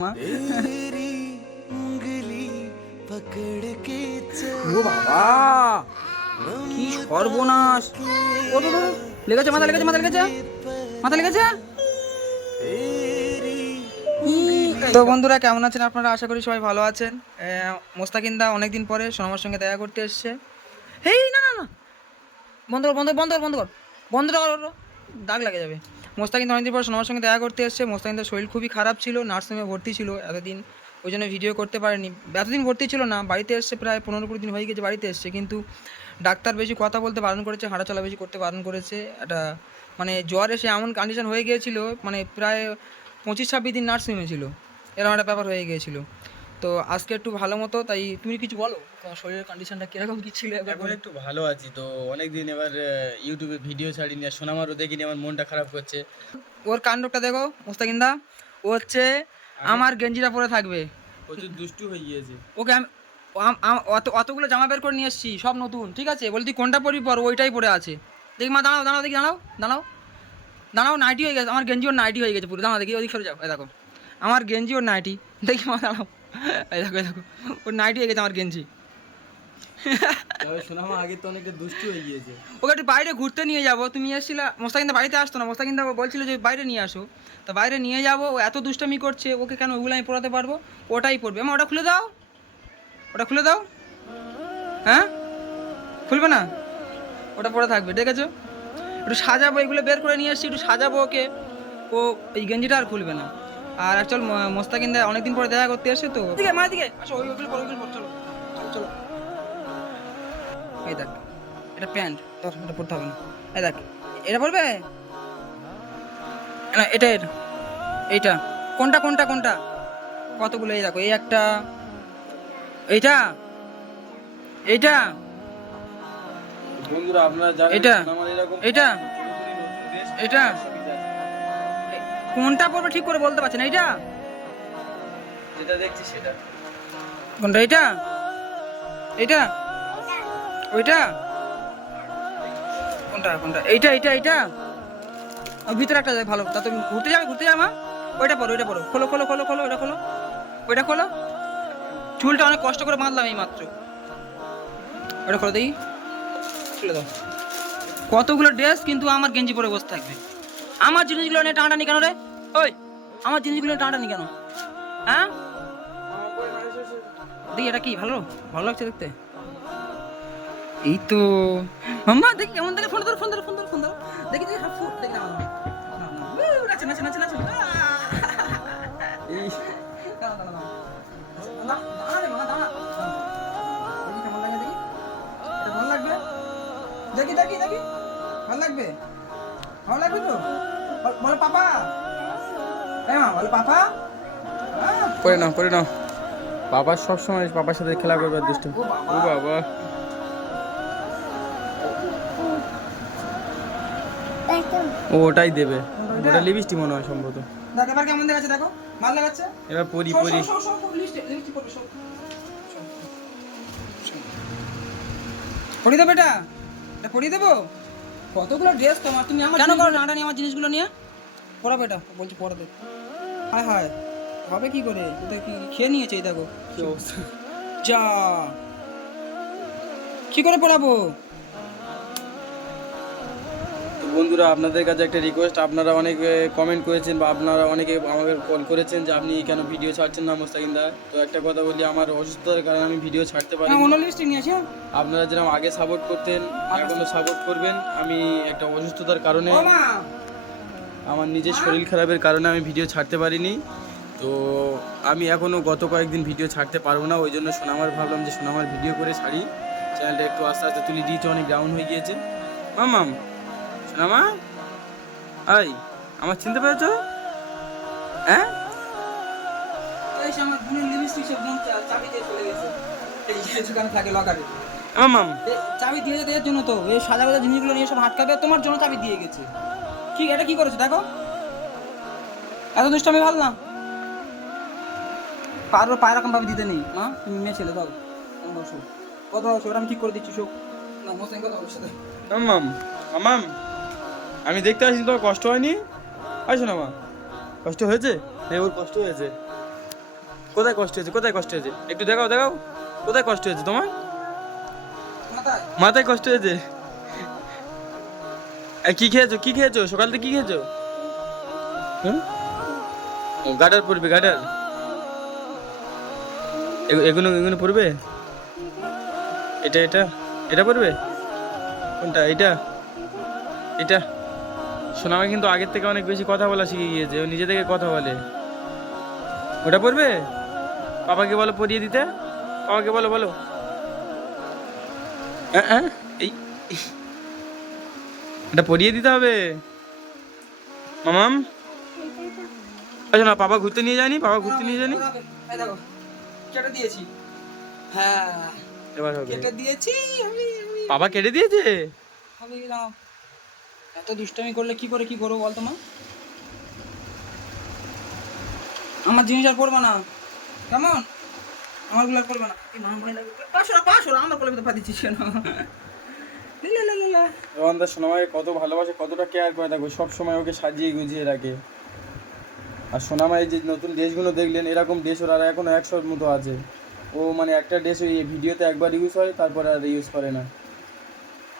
ও বাবা, কি সর্বনাশ! লেগেছে, মাথা লেগেছে, মাথা লেগেছে, মাথা লেগেছে। তো বন্ধুরা, কেমন আছেন আপনারা? আশা করি সবাই ভালো আছেন। মোস্তাকিন্দা অনেকদিন পরে সোনামার সঙ্গে দেখা করতে এসছে। হেই, না না না, বন্ধ কর, বন্ধ কর, বন্ধ কর, বন্ধ কর, বন্ধ কর, দাগ লাগে যাবে। মোস্তাকিন্দা অনেকদিন পর সোনামার সঙ্গে দেখা করতে এসছে। মোস্তাকিন্দার শরীর খুবই খারাপ ছিল, নার্সিংহোমে ভর্তি ছিল এতদিন, ওই জন্য ভিডিও করতে পারেনি। এতদিন ভর্তি ছিল না, বাড়িতে এসছে প্রায় 15-20 দিন হয়ে গেছে বাড়িতে এসছে, কিন্তু ডাক্তার বেশি কথা বলতে বারণ করেছে, হাঁটাচলা বেশি করতে বারণ করেছে। একটা মানে জ্বর এসে এমন কন্ডিশন হয়ে গিয়েছিল, মানে প্রায় 25-26 দিন নার্সিংহোমে ছিল, এরকম একটা ব্যাপার হয়ে গিয়েছিল। তো আজকে একটু ভালো মতো, তাই তুমি কিছু বলো, তোমার শরীরের কন্ডিশনটা কীরকম কী ছিল? এখন একটু ভালো আছি। তো অনেকদিন এবার ইউটিউবে ভিডিও ছাড়িনি, আর সোনামারও দেখিনি, আমার মনটা খারাপ করছে। ওর কাণ্ডটা দেখো মোস্তাকিন্দা, ও হচ্ছে আমার গেঞ্জিটা পরে থাকবে, প্রচুর দুষ্টু হয়ে গিয়েছে। ওকে আমি অতগুলো জামা বের করে নিয়ে এসেছি, সব নতুন, ঠিক আছে? বলি তুই কোনটা পরবি পর, ওইটাই পরে আছে। দেখি মা, দাঁড়াও দাঁড়াও, দেখি দাঁড়াও দাঁড়াও দাঁড়াও, নাইটি হয়ে গেছে আমার গেঞ্জি, ওর নাইটি হয়ে গেছে পুরো। দাঁড়াও দেখি, ওদিক সরে যাও, এই দেখো আমার গেঞ্জি ওর নাইটি, দেখি মা দাঁড়াও, এই দেখো, এই দেখো, ওর নাইটি হয়ে গেছে আমার গেঞ্জি। তবে সোনামা আগে তো অনেকটা দুষ্টু হয়ে গিয়েছে। ওকে একটু বাইরে ঘুরতে নিয়ে যাবো, তুমি এসেছিলে, মোস্তাকিন্দা বাড়িতে আসতো না, মোস্তাকিন্দা বলছিল যে বাইরে নিয়ে আসো, তো বাইরে নিয়ে যাবো। ও এত দুষ্টামি করছে, ওকে কেন ওগুলো আমি পড়াতে পারবো, ওটাই পড়বে। আমার ওটা খুলে দাও, ওটা খুলে দাও। হ্যাঁ, খুলবে না, ওটা পরে থাকবে, দেখেছো? একটু সাজাবো, এগুলো বের করে নিয়ে এসছি, একটু সাজাবো ওকে, ও এই গেঞ্জিটা আর খুলবে না। আর অ্যাকচুয়াল মোস্তাকিন্দা অনেকদিন পরে দেখা করতে এসে, তো দিকে মায়ের দিকে আসো, ওইগুলো পর, ওইগুলো পর, চলো চলো চলো। এই দেখ, এটা প্যান্ট, তোর এটা পরতে হবে না। এই দেখ, এটা পরবে না, এটা এটা, এইটা কোনটা কোনটা কোনটা, কতগুলো, এই দেখো, এই একটা, এইটা, এইটা, বন্ধুরা আপনারা জানেন এটা, সোনামার এরকম এটা, এটা অসুবিধা আছে। কোনটা পরবে ঠিক করে বলতে পারছি না। এইটা যেটা দেখছি সেটা। কোনটা, এইটা, এইটা, ওইটা, কোনটা কোনটা, এইটা এইটা এইটা, ভিতরে একটা ভালো, তা তুমি ঘুরতে যাবে, ঘুরতে যাবে মা, ওইটা পড়ো, ওইটা পড়ো, খোলো খোলো খোলো খোলো, ওইটা খোলো, ওইটা খোলো, চুলটা অনেক কষ্ট করে বাঁধলাম এই মাত্র, ওইটা খোলো দেখি, খুলে দাও। কতগুলো ড্রেস, কিন্তু আমার গেঞ্জি পরে বসে থাকবে। আমার জিনিসগুলো নিয়ে টানাটানি কেন রে? ওই, আমার জিনিসগুলো নিয়ে টানাটানি কেন? হ্যাঁ, দেখি এটা কি, ভালো ভালো লাগছে দেখতে। এই তো মাম্মা, দেখি কেমন দেখে, ফোন ধরো, ফোন ধরো, ফোন ধরো, ফোন ধরো, দেখি দেখি, হাফ ফুট দেখি না, নাচে নাচে নাচে নাচে, এই দাঁড়া দাঁড়া দাঁড়া, দাঁড়া রে মা, দাঁড়া, দেখি কেমন লাগে, দেখি এটা ভালো লাগবে, দেখি দেখি দেখি, ভালো লাগবে, ভালো লাগবে তো, বলো পাপা, এই মা বলো পাপা, করে নাও, করে নাও। বাবা সবসময় বাবার সাথে খেলা করবে, দুষ্টু। ও বাবা, ও ওটাই দেবে, ওটা লিপস্টিক মনে হয় সম্ভবত। দেখ এবার কেমন দেখাচ্ছে, দেখো ভালো লাগাচ্ছে। এবার পরি পরি। পড়িয়ে দেবো, এটা পড়িয়ে দেবো। কতগুলো ড্রেস তোমার, তুমি আমার কেন করো টানাটানি আমার জিনিসগুলো নিয়ে? পড়াবে, এটা বলছি পড়াবে। হায় হায়, হবে কি করে, এটা কি খেয়ে নিয়েছে? এই দেখো কি অবস্থা। যা, কি করে পড়াবো? তো বন্ধুরা, আপনাদের কাছে একটা রিকোয়েস্ট, আপনারা অনেকে কমেন্ট করেছেন বা আপনারা অনেকে আমাকে কল করেছেন যে আপনি কেন ভিডিও ছাড়ছেন না মোস্তাকিন্দা। তো একটা কথা বলি, আমার অসুস্থতার কারণে আমি ভিডিও ছাড়তে পারি। অন্য লিস্টে নিয়েছি। আপনারা যেরকম আগে সাপোর্ট করতেন, এখনো সাপোর্ট করবেন। আমি একটা অসুস্থতার কারণে, আমার নিজের শরীর খারাপের কারণে আমি ভিডিও ছাড়তে পারিনি। তো আমি এখনও গত কয়েকদিন ভিডিও ছাড়তে পারবো না, ওই জন্য সোনামার ভাবলাম যে সোনামার ভিডিও করে ছাড়ি, চ্যানেলটা একটু আস্তে আস্তে তুলি, রিচ অনেক ডাউন হয়ে গিয়েছে। মাম, সোনামা, আই আমার চিনতে পেরেছ? হ্যাঁ, আমার বোনের লিপস্টিক সব চাবি দিয়ে চলে গেছে, এই যে দোকানে থাকে লকারে, মাম, চাবি দিয়ে দেওয়ার জন্য তো এই সাদা সাদা জিনিসগুলো নিয়ে সব হাতকাবে, তোমার জন্য চাবি দিয়ে গেছে। কি এটা কি করেছো দেখো, এত দুষ্ট আমি ভালো না, পারো পায় রকম ভাবে দিতে নেই। মা তুমি মেয়ে ছেলে, দাও বসো, কথা বসো, ওটা আমি ঠিক করে দিচ্ছি, শোক না মোস্তান কথা বলছে। মাম, মাম, আমি দেখতে আসছি, তোমার কষ্ট হয়নি? আসো না মা, কষ্ট হয়েছে? হ্যাঁ, ওর কষ্ট হয়েছে। কোথায় কষ্ট হয়েছে, কোথায় কষ্ট হয়েছে? একটু দেখাও, দেখাও কোথায় কষ্ট হয়েছে তোমার? মাথায়। মাথায় কষ্ট হয়েছে? কি খেয়েছো, কি খেয়েছো সকাল থেকে, কি খেয়েছো? হুম, গাডার পড়বে, গাডার। এগুলো এগুলো পড়বে? এটা এটা এটা পড়বে? কোনটা? এটা এটা? সোনামা কিন্তু আগের থেকে অনেক বেশি কথা বলা শিখে গিয়েছে, ও নিজে থেকে কথা বলে। ওটা পড়বে? পাপাকে বলো পরিয়ে দিতে, পাপাকে বলো, বলো। এই এটা পরিয়ে দিতে হবে মামাম। আচ্ছা না, পাপা ঘুরতে নিয়ে যায়নি, পাপা ঘুরতে নিয়ে যায়নি। এই দেখো কেটে দিয়েছি। হ্যাঁ এবার হবে। কেটে দিয়েছি আমি। পাপা কেটে দিয়েছে? আমি না, এত দুষ্টামি করলে কি করে কি করবো বলতো মা? আমার জিনিস আর পড়বে না কেমন? আমার গুলো আর পড়বে না। এই মা ভয় লাগে। পাঁচশো আমার কোলে তো পাঠিয়েছিস কেন? লা লা লা লা। রোহানদা সোনামাকে কত ভালোবাসে, কতটা কেয়ার করে, দেখো সব সময় ওকে সাজিয়ে গুজিয়ে রাখে। আর সোনামাই যে নতুন ড্রেসগুলো দেখলেন, এরকম ড্রেস ওর আর এখনো 100-র মতো আছে। ও মানে একটা ড্রেস ওই ভিডিওতে একবার ইউজ হয়, তারপরে আর ইউজ করে না।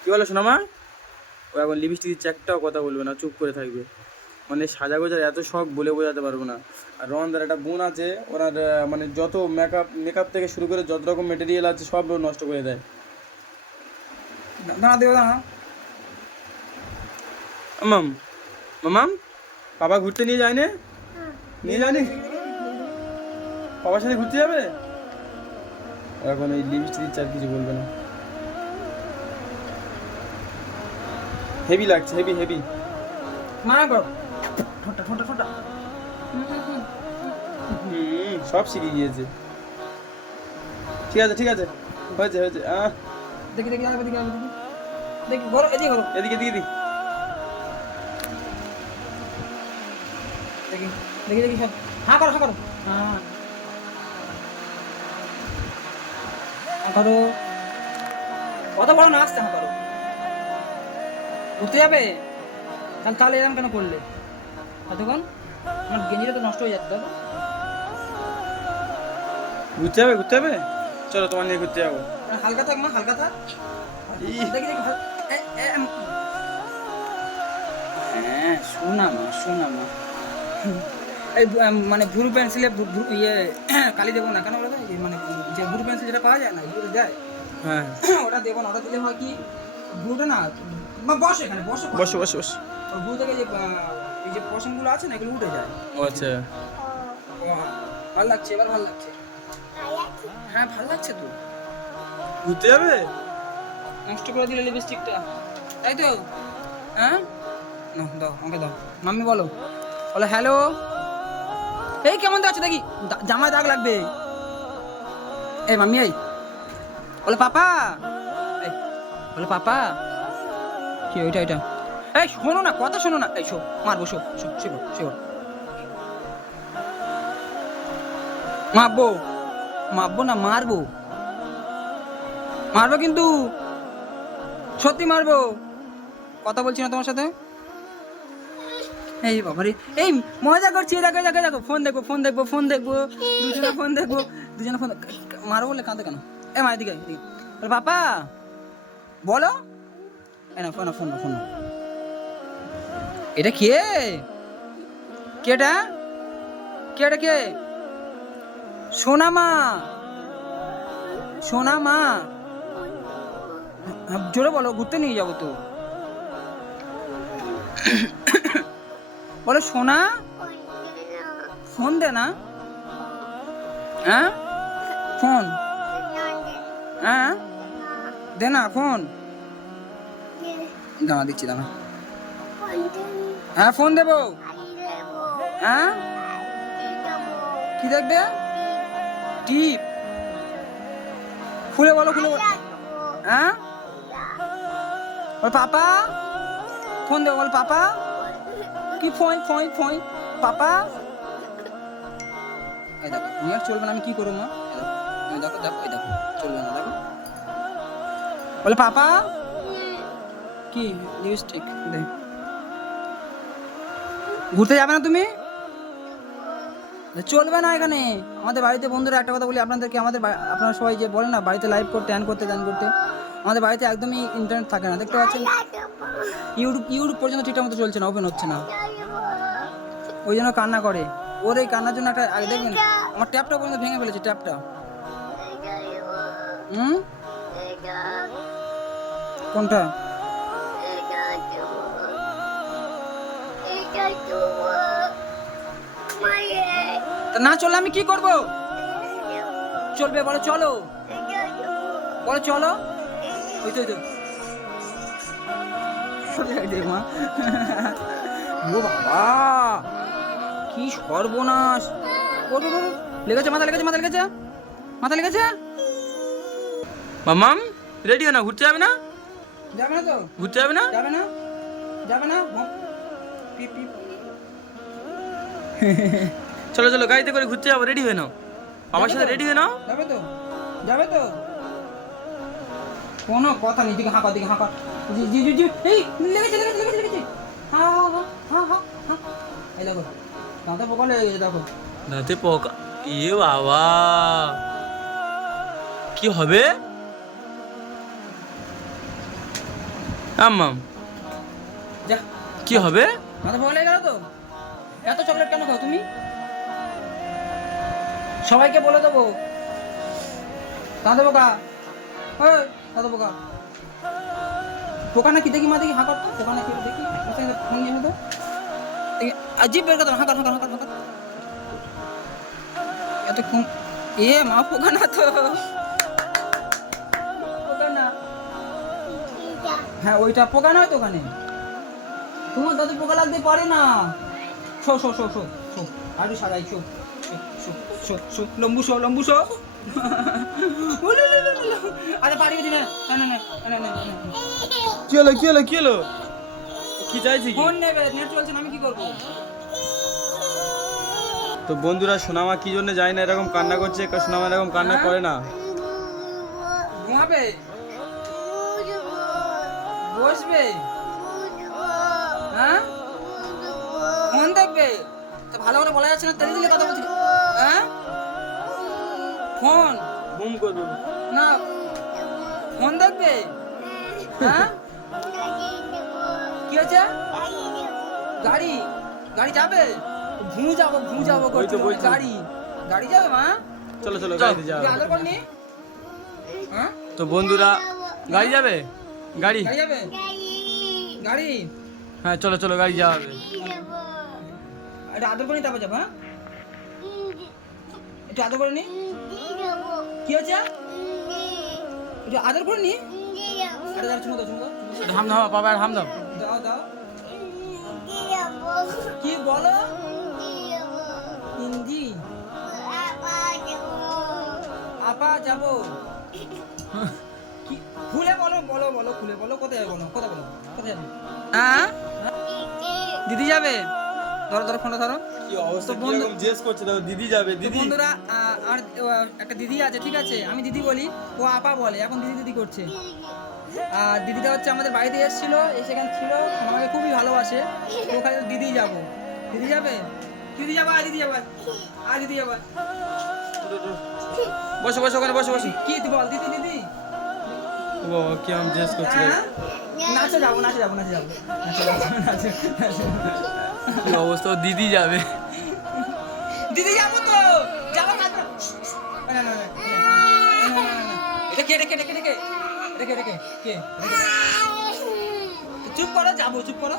কি বলো সোনামা? ও এখন লিপস্টিক দিচ্ছে, একটাও কথা বলবে না, চুপ করে থাকবে। মানে সাজাগোজার এত শখ বলে বোঝাতে পারবো না। আর রোহানদার একটা বোন আছে, ওনার মানে যত মেকআপ থেকে শুরু করে যত রকম মেটেরিয়াল আছে সব ও নষ্ট করে দেয়। দাঁড়া দেবো দাঁড়া। মামাম, মামাম, বাবা ঘুরতে নিয়ে যায় না? নিয়ে যায়নি? বাবার সাথে ঘুরতে যাবে? এখন এই লিপস্টিক দিচ্ছে, আর কিছু বলবে না। হেভি লাগছে, হেভি হেভি। মা গো ঠোঁটা ঠোঁটা ঠোঁটা। সব শিখে গিয়েছে। ঠিক আছে, ঠিক আছে, হয়েছে হয়েছে। দেখি দেখি আগে দেখি দেখি দেখি ঘর এদিকে ঘর এদিকে এদিকে এদিকে। দেখি দেখি দেখি সব। হ্যাঁ করো হ্যাঁ করো। হ্যাঁ করো। কত বড় না আসতে হ্যাঁ করো। ঘুরতে যাবে? তাহলে তাহলে এরকম কেন করলে? এতক্ষণ আমার গেঞ্জিটা তো নষ্ট হয়ে যাচ্ছে দাদা। ঘুরতে যাবে, ঘুরতে যাবে? চলো তোমার নিয়ে ঘুরতে যাবো। হালকা থাক মা, হালকা থাক। দেখি দেখি হ্যাঁ শোনা মা। এই মানে ব্লু পেন্সিলে ইয়ে কালি দেবো না কেন বলো তো? এই মানে যে ব্লু পেন্সিল যেটা পাওয়া যায় না, ব্লু যায়, হ্যাঁ, ওটা দেবো না। ওটা দিলে হয় কি, ব্লুটা না, বসো এখানে বসো বসো বসো বসো। ওই ব্লু থেকে যে এই যে পশমগুলো আছে না, এগুলো উঠে যায়। ও আচ্ছা, ভালো লাগছে, এবার ভালো লাগছে। হ্যাঁ ভালো লাগছে তো। ঘুরতে যাবে? নষ্ট করে দিলে লিপস্টিকটা, তাই তো? হ্যাঁ না দাও আমাকে দাও। মাম্মি বলো, বলো হ্যালো। এই কেমন আছে দেখি, জামায় দাগ লাগবে। এই মাম্মি, এই বলে পাপা, এই বলে পাপা। কি ওইটা ওইটা? এই শোনো না, কথা শোনো না। এই শো, মারবো, শো শো শিবো শিবো। মারবো, মারবো না, মারবো, মারবো কিন্তু সত্যি মারবো। কথা বলছি না তোমার সাথে। এই বাবারে, এই মজা করছি। দেখো দেখো দেখো, ফোন দেখবো ফোন দেখবো ফোন দেখবো, দুজনে ফোন দেখবো, দুজনে ফোন। মারবো বলে কাঁদে কেন? এ মা এদিকে এদিকে। বলে পাপা বলো। এ না ফোন ফোন ফোন। এটা কে? কেটা? কে এটা কে? সোনা মা, সোনা মা। জোরে বলো, ঘুরতে নিয়ে যাবো তো। বলো সোনা, ফোন দে না। হ্যাঁ ফোন, হ্যাঁ দে না ফোন। দাঁড়া দিচ্ছি, দাঁড়া। হ্যাঁ ফোন দেবো। হ্যাঁ কি দেখবে? টিপ খুলে বলো, খুলে বলো। হ্যাঁ বল পাপা, ফোন দেবো। বল পাপা। কি ফোন ফোন ফোন পাপা। এই দেখো নেট চলবে না, আমি কি করবো মা? এই দেখো দেখো, এই দেখো চলবে না, দেখো। বলে পাপা। কি লিপস্টিক দে। ঘুরতে যাবে না তুমি? চলবে না এখানে। আমাদের বাড়িতে বন্ধুরা একটা কথা বলি আপনাদেরকে, আপনারা সবাই যে বলেন না বাড়িতে লাইভ করতে ত্যান করতে, আমাদের বাড়িতে একদমই ইন্টারনেট থাকে না, দেখতে পাচ্ছেন। ইউটিউব পর্যন্ত ঠিকঠাক মতো চলছে না, ওপেন হচ্ছে না, ওই জন্য কান্না করে। ওর এই কান্নার জন্য একটা আগে দেখবেন আমার ট্যাপটা পর্যন্ত ভেঙে ফেলেছে, ট্যাপটা। কোনটা? তা না চললে আমি কি করব? চলবে বলো, চলো বলো, চলো। ওই তো মা। ও বাবা কি সর্বনাশ! লেগেছে, মাথা লেগেছে। মামাম রেডি হো না, ঘুরতে যাবে না? যাবে না তো? ঘুরতে যাবে না? যাবে না। চলো চলো, গাড়িতে করে ঘুরতে যাবো, রেডি হয়ে নাও, আমার সাথে রেডি হয়ে নাও। যাবে তো কোনো কথা নেই, দিকে হাঁকা জি এই লেগেছে। হ্যাঁ এই দেখো দাঁতে পোকা লেগে গেছে, দেখো দাঁতে পোকা। ইয়ে বাবা, কি হবে? আম্মাম যা, কি হবে? দাঁতে পোকা লেগে গেল তো। এত চকলেট কেন খাও তুমি? সবাইকে বলে দেবো দাঁতে পোকা। দাঁতে পোকা নাকি দেখি, মা দেখি হাঁকার তো, পোকা নাকি দেখি। ফোন নিয়ে তো আজিব বের কথা, হাঁকার এতক্ষণ। মা পোকা না তো, পোকা না। হ্যাঁ ওইটা পোকা নয় তো, ওখানে তোমার দাঁতে পোকা লাগতে পারে না। শো আরো সারাই, শো লম্বু শো। আরে পারি না। কি হলো? কি চাইছি? ফোন নেবে, নেট চলছে না, আমি কি করবো? তো বন্ধুরা, সোনামা কি জন্য যায় না, এরকম কান্না করছে। সোনামা এরকম কান্না করে না। ঘুমাবে, বসবে, হ্যাঁ ফোন দেখবে। তো ভালো করে বলা যাচ্ছে না, তেলে দিলে কথা বলছি। হ্যাঁ ফোন ঘুম করবে না, ফোন দেখবে। হ্যাঁ কি হয়েছে? গাড়ি যাবে, ঘুম যাবো ওই তো বলছি। গাড়ি যাবে মা। চলো গাড়িতে যাও। আদর করনি? হ্যাঁ তো বন্ধুরা, গাড়ি যাবে। গাড়ি হ্যাঁ, চলো গাড়ি যাওয়া হবে। এটা আদর করে তারপর যাবো। হ্যাঁ একটু আদর করে নি। কি হয়েছে? একটু আদর করে নি। আরে দাও, চুমো দাও। হাম দাও বাবা, হাম দাও। দাও। কি বলো? হিন্দি। আপা যাবো। কি খুলে বলো, খুলে বলো, কোথায় যাবে? কোথায় যাবে? হ্যাঁ দিদি যাবে। ধরো ফোনটা ধরো। কি অবস্থা, কি রকম জেস করছে, দেখো দিদি যাবে। দিদি বন্ধুরা, আর একটা দিদি আছে, ঠিক আছে আমি দিদি বলি, ও আপা বলে, এখন দিদি করছে। আর দিদিটা হচ্ছে আমাদের বাড়িতে এসেছিল, সেখানে ছিল, আমাকে খুবই ভালোবাসে। ওখানে দিদি যাবে। বসো ওখানে, বসো। কি তুই বল, দিদি ও বাবা, কি রকম জেস করছে। নাচে যাবো। কি অবস্থা, দিদি যাবে। দিদি যাবো তো, যাবো না। এটা কে? চুপ করো, যাবো, চুপ করো।